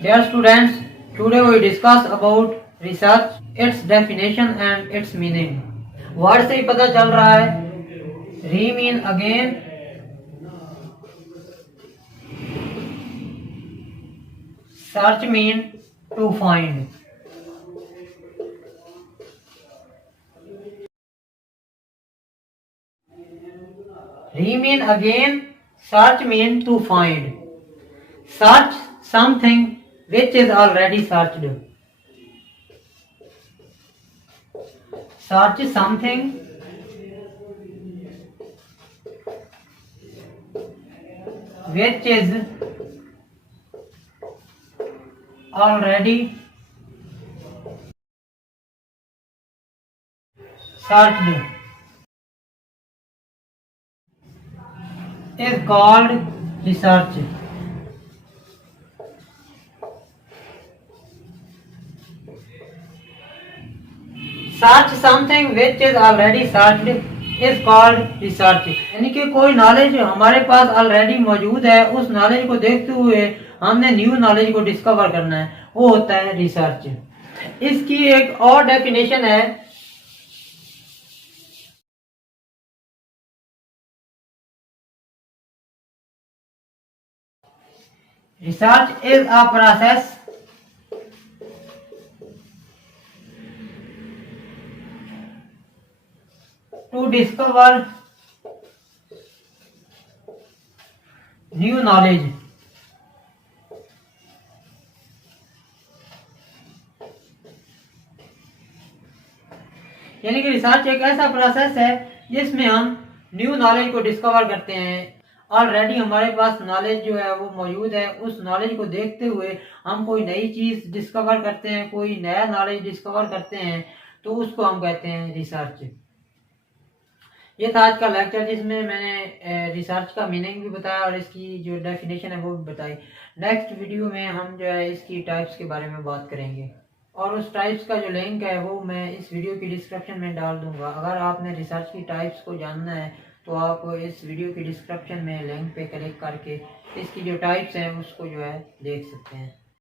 Dear students, today we discuss about research, its definition and its meaning. Word से ही पता चल रहा है, re mean again, search mean to find. Re mean again, search mean to find. Search something which is already searched. Search something which is already searched is called research. Search something which is already searched is called research. यानी कि कोई नॉलेज हमारे पास ऑलरेडी मौजूद है, उस नॉलेज को देखते हुए हमने न्यू नॉलेज को डिस्कवर करना है, वो होता है रिसर्च. इसकी एक और डेफिनेशन है, research is a process to discover new knowledge. यानी कि रिसर्च एक ऐसा प्रोसेस है जिसमें हम न्यू नॉलेज को डिस्कवर करते हैं. ऑलरेडी हमारे पास नॉलेज जो है वो मौजूद है, उस नॉलेज को देखते हुए हम कोई नई चीज डिस्कवर करते हैं, कोई नया नॉलेज डिस्कवर करते हैं, तो उसको हम कहते हैं रिसर्च. ये था आज का लेक्चर जिसमें मैंने रिसर्च का मीनिंग भी बताया और इसकी जो डेफिनेशन है वो भी बताई. नेक्स्ट वीडियो में हम जो है इसकी टाइप्स के बारे में बात करेंगे और उस टाइप्स का जो लिंक है वो मैं इस वीडियो की डिस्क्रिप्शन में डाल दूंगा. अगर आपने रिसर्च की टाइप्स को जानना है तो आप इस वीडियो की डिस्क्रिप्शन में लिंक पे क्लिक करके इसकी जो टाइप्स हैं उसको जो है देख सकते हैं.